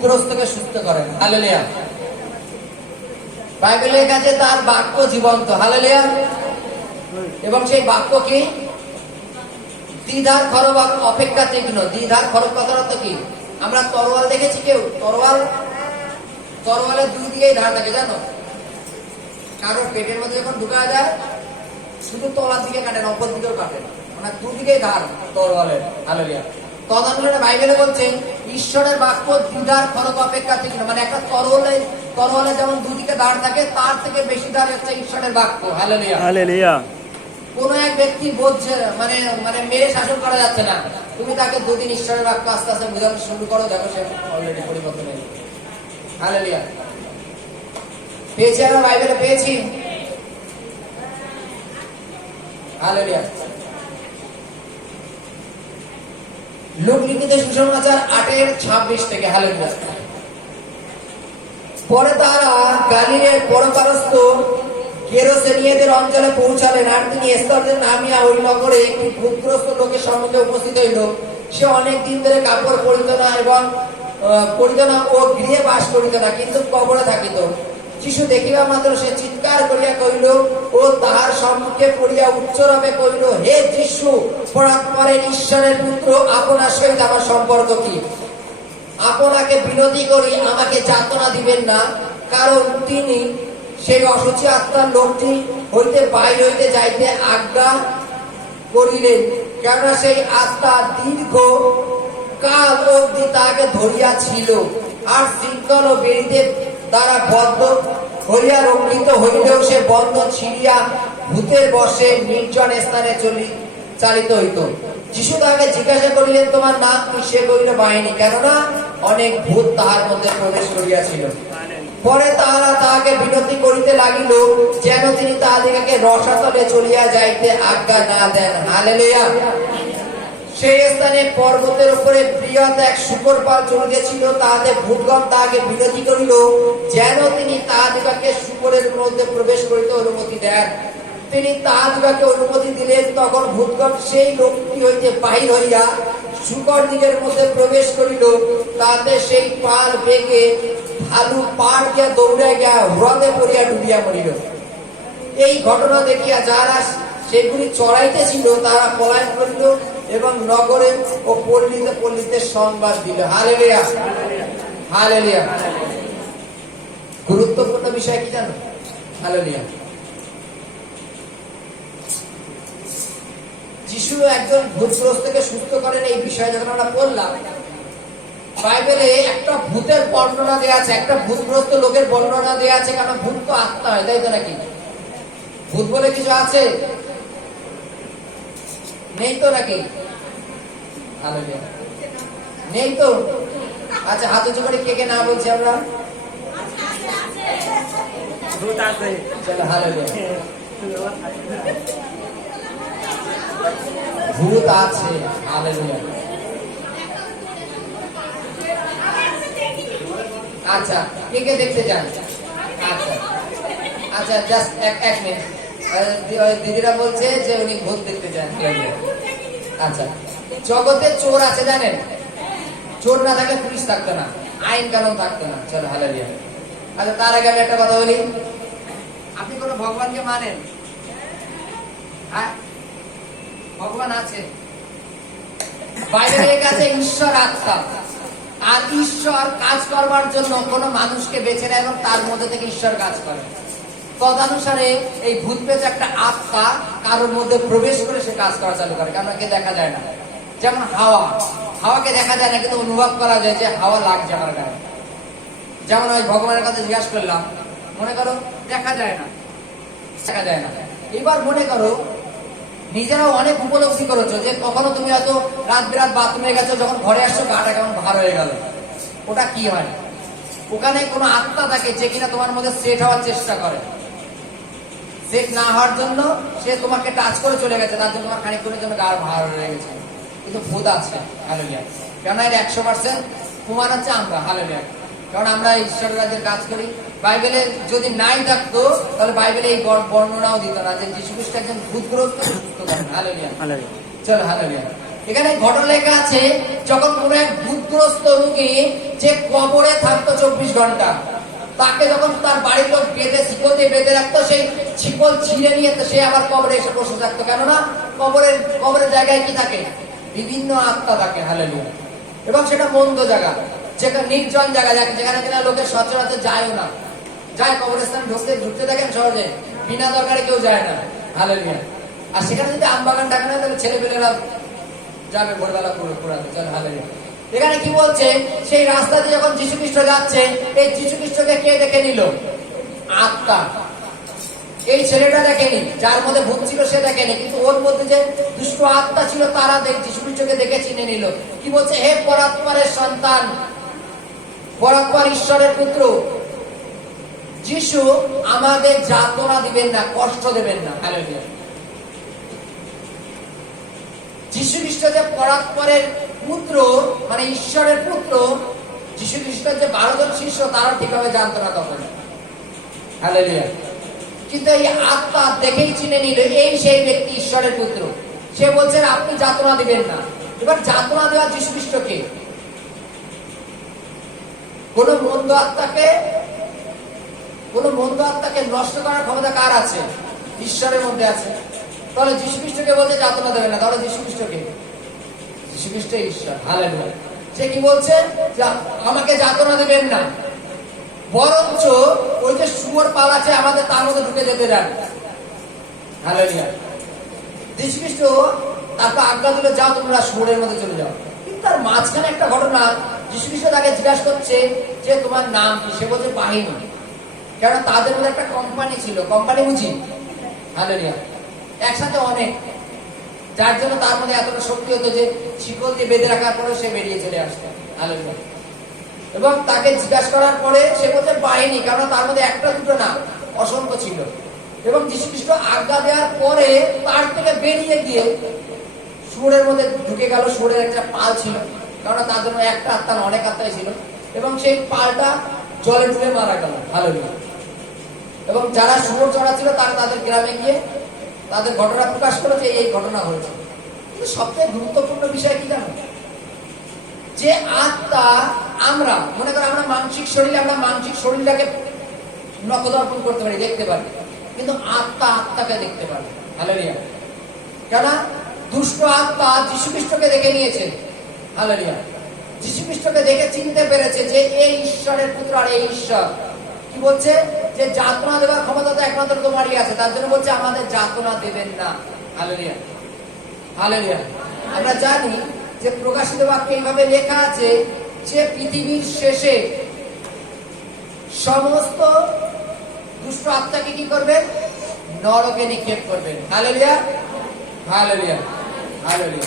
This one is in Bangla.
ভূতগ্রস্তকে সুস্থ করেন। হালেলুয়া। বাইবেলের কাছে তার বাক্য জীবন্ত। হালেলুয়া। এবং সেই বাক্য কি? দ্বিধার খড়গ অপেক্ষা তীক্ষ্ণ। দ্বিধার খড়গ কথার অর্থ কি? আমরা তরোয়াল দেখেছি কেউ? তরোয়ালের দুই দিকেই ধার থাকে, জানো? কারোর পেটের মধ্যে যখন ঢুকা যায় শুধু তলার দিকে কাটে না, অপর দিকেও কাটে, মানে দুদিকেই ধার তরোয়ালের। হালেলুয়া। তদনুসারে বাইবেলে বলছেন ঈশ্বরের বাক্য দ্বিধার খড়গ অপেক্ষা তীক্ষ্ণ, মানে একটা তরোয়ালে যেমন দুদিকে ধার থাকে তার থেকে বেশি ধার হচ্ছে ঈশ্বরের বাক্য। হালেলুয়া। হালেলুয়া। কোন এক ব্যক্তি বোঝে মানে মানে মেরে শাসন করা যাচ্ছে না, তুমি তাকে দুদিন ঈশ্বরের বাক্য আস্তে আস্তে বোঝানো শুরু করো, দেখো সে অলরেডি পরিবর্তন হয়ে যাবে। হালেলুয়া। পেয়েছি আমরা, বাইবেলে পেয়েছি। হালেলুয়া। লোক লিখিত সুসমাচার 8:26 থেকে। হালেলুয়া। পরে তারা গালিলের পরপারস্থ গেরসেনীয়দের অঞ্চলে পৌঁছালেন, আর তিনি স্তরে নামিয়া ওই নগরে একটি ভূতগ্রস্ত লোকের সম্মুখে উপস্থিত হইল। সে অনেক দিন ধরে কাপড় পরিত না এবং ও গৃহে বাস করিত না, কিন্তু কবরে থাকিত। যিশু দেখিবা মাত্র সে চিৎকার করিয়া কহিল ও তাহার সম্মুখে পড়িয়া উচ্চরবে কহিল, হে যিশু, পরাৎপরের ঈশ্বরের পুত্র, আপনার সহিত আমার সম্পর্ক কি? আপনাকে বিনতি করি আমাকে যাতনা দিবেন না। কারণ তিনি সেই অসুচি আত্মার লোকটি হইতে বাইর হইতে যাইতে আজ্ঞা করিলেন, কেননা সেই আত্মা দীর্ঘ কাল অবধি তাকে ধরিয়াছিল, আর শৃঙ্খল ও বেড়িতে দ্বারা বদ্ধ হইয়া রক্ষিত হইলেও সে বন্ধ ছিড়িয়া ভূতের বশে নির্জন স্থানে চালিত হইত। যিশু তাহাকে জিজ্ঞাসা করিলেন, তোমার নাম কি? সে কহিল, বাহিনী, কেননা অনেক ভূত তাহার মধ্যে প্রবেশ করিয়াছিল। পরে তাহারা তাহাকে বিনতি করিতে লাগিল যেন তিনি তাহাদিগকে রসাতলে চলিয়া যাইতে আজ্ঞা না দেন। হালেলুয়া। সেই স্থানে পর্বতের উপরে বৃহৎ এক শূকর পাল চলিতেছিল, তাহাতে ভূতগণ তাহাকে বিনতি করিল যেন তিনি তাহাদিগকে শূকরের মধ্যে প্রবেশ করিতে অনুমতি দেন। তিনি তাহাদিগকে অনুমতি দিলেন। তখন ভূতগণ সেই লোকটি হইতে বাহির হইয়া শূকর দিগের মধ্যে প্রবেশ করিল। তাহাতে সেই পাল বেগে ভালু পাড় গিয়া দৌড়ে গিয়া হ্রদে পড়িয়া ডুবিয়া মরিল। এই ঘটনা দেখিয়া যারা সেগুলি চড়াইতেছিল তারা পলায়ন করিল এবং নগরে ও পল্লীতে সংবাদ দিল। হালেলুয়া। হালেলুয়া। গুরুত্বপূর্ণ বিষয় কি জানো? হালেলুয়া। যিশু একজন ভূতগ্রস্তকে সুস্থ করেন, এই বিষয়ে যখন আমরা পড়লাম, বাইবেলে একটা ভূতের বর্ণনা দেওয়া আছে, একটা ভূতগ্রস্ত লোকের বর্ণনা দেওয়া আছে। কারণ ভূত তো আত্মা হয়, তাই তো নাকি? ভূত বলে কিছু আছে? নেই তো নাকি? নেই তো? আচ্ছা, হাত উঁচু করে কে কে না বলছি আমরা? ভূত আছে। চলো, হালেলুয়া। ভূত আছে। হালেলুয়া। আচ্ছা, কে কে দেখতে চান? আচ্ছা আচ্ছা, জাস্ট এক মিনিট। দিদিরা বলছে যে উনি ভূত দেখতে চান। আচ্ছা, জগতে চোর আছে জানেন? চোর না থাকলে পুলিশ থাকতো না, আইন কানুন থাকতো না। চলো, হালেলুয়া। আচ্ছা, তার আগে আমি একটা কথা বলি। আপনি কোন ভগবানকে মানেন? হ্যাঁ, ভগবান আছে। বাইবেলের কাছে ঈশ্বর আত্মা, আর ঈশ্বর কাজ করবার জন্য কোন মানুষকে বেছে নেয় এবং তার মধ্যে থেকে ঈশ্বর কাজ করে। তদনুসারে এই ভূত পেঁচা একটা আত্মা কারোর মধ্যে প্রবেশ করে সে কাজ করা চালু করে, কারণ দেখা যায় না। যেমন হাওয়াকে দেখা যায় না, কিন্তু অনুভব করা যায় যে হাওয়া লাগছে আমার গায়ে। যেমন ওই ভগবানের কাছে জিজ্ঞাসা করলাম, মনে করো দেখা যায় না। এবার মনে করো নিজেরাও অনেক উপলব্ধি করেছো যে কখনো তুমি হয়তো রাত বিরাত বাথরুমে গেছো, যখন ঘরে আসছো গাটা কেমন ভার হয়ে গেল। ওটা কি হয়? ওখানে কোনো আত্মা থাকে যে কিনা তোমার মধ্যে সেট হওয়ার চেষ্টা করে। সেট না হওয়ার জন্য সে তোমাকে টাচ করে চলে গেছে, তার জন্য তোমার খানিকক্ষণের জন্য গার ভার হয়ে গেছে। কিন্তু ভূত আছে। হালেলুয়া। কেন এর 100% প্রমাণ হচ্ছে আমরা। হালেলুয়া। কারণ আমরা ঈশ্বরের রাজ্যের কাজ করি। বাইবেলে যদি নাই থাকতো তাহলে বাইবেলে এই বর্ণনাও দিত না যে যীশু খ্রিস্ট একজন ভূতগ্রস্ত। হালেলুয়া। চলো, হালেলুয়া। এখানে ঘটনা লেখা আছে, যখন কোন এক ভূতগ্রস্ত রোগী যে কবরে থাকতো 24 ঘন্টা, তাকে যখন তার বাড়ির লোক বেঁধে শিকল দিয়ে বেঁধে রাখতো, সেই শিকল ছিঁড়ে নিয়ে সে আবার কবরে এসে বসে থাকতো। কেননা কবরের জায়গায় কি থাকে? বিভিন্ন আত্মা থাকে। হালেলুয়া। এবং সেটা মন্দ জায়গা, যেখানে নির্জন জায়গা, যেখানে কিনা লোকের সচরাচর যায়ও না। যায় কবরস্থান ঢুকতে দেখেন সহজে, বিনা দরকারে কেউ যায় না। হালেলুয়া। আর সেখানে যদি আম বাগান থাকে না, তাহলে ছেলেপেলেরা যাবে ভোরবেলা পুরাতে। চল হালেলুয়া। এখানে কি বলছে? সেই রাস্তা দিয়ে যখন যীশু খ্রিস্ট যাচ্ছে, এই যীশু খ্রিস্টকে কে দেখে নিল? আত্মা। এই ছেলেটা দেখেনি, যার মধ্যে ভূত ছিল সে দেখেনি, কিন্তু ওর মধ্যে যে দুষ্ট আত্মা ছিল তারা যীশু খ্রিস্টকে দেখে চিনে নিল। কি বলছে? হে পরাৎপরের সন্তান, পরাৎপর ঈশ্বরের পুত্র, যিশু আমাদের যাতনা দিবেন না, কষ্ট দেবেন না। হালেলুয়া। যীশু খ্রিস্ট যে পরাৎপরের পুত্র, মানে ঈশ্বরের পুত্র, যীশু খ্রিস্টের যে 12 জন শিষ্য তারা ঠিকভাবে জানতো না তখন। হালেলুয়া। কিন্তু এই আত্মা দেখেই চিনে নিল এই সেই ব্যক্তি ঈশ্বরের পুত্র। সে বলছেন আপনি যাতনা দিবেন না। এবার যাতনা দেওয়া যীশু খ্রিস্টকে, কোন মন্দ আত্মাকে নষ্ট করার ক্ষমতা কার আছে? ঈশ্বরের মধ্যে আছে। তাহলে যীশু খ্রিস্টকে বলছে যাতনা দেবে না, তাহলে যীশু খ্রিস্টকে? যীশু খ্রিস্ট ঈশ্বর। হালেলুয়া। সে কি বলছে? আমাকে যাতনা দেবেন না, বরঞ্চ ওই যে শুয়োর পাল আছে আমাদের, তার মধ্যে ঢুকে যেতে দেন। হালেলুয়া। যীশু খ্রিস্ট তারপর আজ্ঞা দিল, যাও তোমরা শুয়োরের মধ্যে চলে যাও। কিন্তু তার মাঝখানে একটা ঘটনা, যীশু খ্রিস্ট তাকে জিজ্ঞাসা করছে যে তোমার নাম কি? সে বলছে বাহিনী। কেননা তাদের মধ্যে একটা কোম্পানি ছিল, কোম্পানি বুঝি। হালেলুয়া। একসাথে অনেক, যার জন্য তার মধ্যে এতটা শক্তি হতো যে শিকল দিয়ে বেঁধে রাখার পরে সে বেরিয়ে চলে আসতো। হালেলুয়া। এবং তাকে জিজ্ঞাসা করার পরে সে বলছে বাহিনী, কারণ তার মধ্যে একটা দুটো না, অসংখ্য ছিল। এবং যীশু খ্রিস্ট আজ্ঞা দেওয়ার পরে তার থেকে বেরিয়ে গিয়ে শুয়োরের মধ্যে ঢুকে গেল। শুয়োরের একটা পাল ছিল, কারণ তার জন্য একটা আত্মা না, অনেক আত্মাই ছিল। এবং সেই পালটা জলে ডুবে মারা গেল। হালেলুয়া। এবং যারা শুয়োর চড়াচ্ছিল তারা তাদের গ্রামে গিয়ে তাদের ঘটনা প্রকাশ করলো যে এই ঘটনা হয়েছে। কিন্তু সবচেয়ে গুরুত্বপূর্ণ বিষয় কি জানো? যে আত্মা, আমরা মনে করি আমরা মানসিক শরীরটাকে নখদর্পণ করতে পারি, দেখতে পারি, কিন্তু আত্মাকে দেখতে পারি। হালেলুয়া। কেন? দুষ্ট আত্মা যীশু খ্রিস্টকে দেখে নিয়েছে। হালেলুয়া। যীশু খ্রিস্টকে দেখে চিনতে পেরেছে যে এই ঈশ্বরের পুত্র আর এই ঈশ্বর। কি বলছে? যে যাতনা দেওয়ার ক্ষমতা তো একমাত্র তোমারই আছে, তার জন্য বলছে আমাদের যাতনা দেবেন না। হালেলুয়া। হালেলুয়া। আমরা জানি যে প্রকাশিত বাক্যে এইভাবে লেখা আছে যে পৃথিবীর শেষে সমস্ত দুষ্ট আত্মাকে কি করবেন? নরকে নিক্ষেপ করবেন। হালেলুয়া। হালেলুয়া। হালেলুয়া।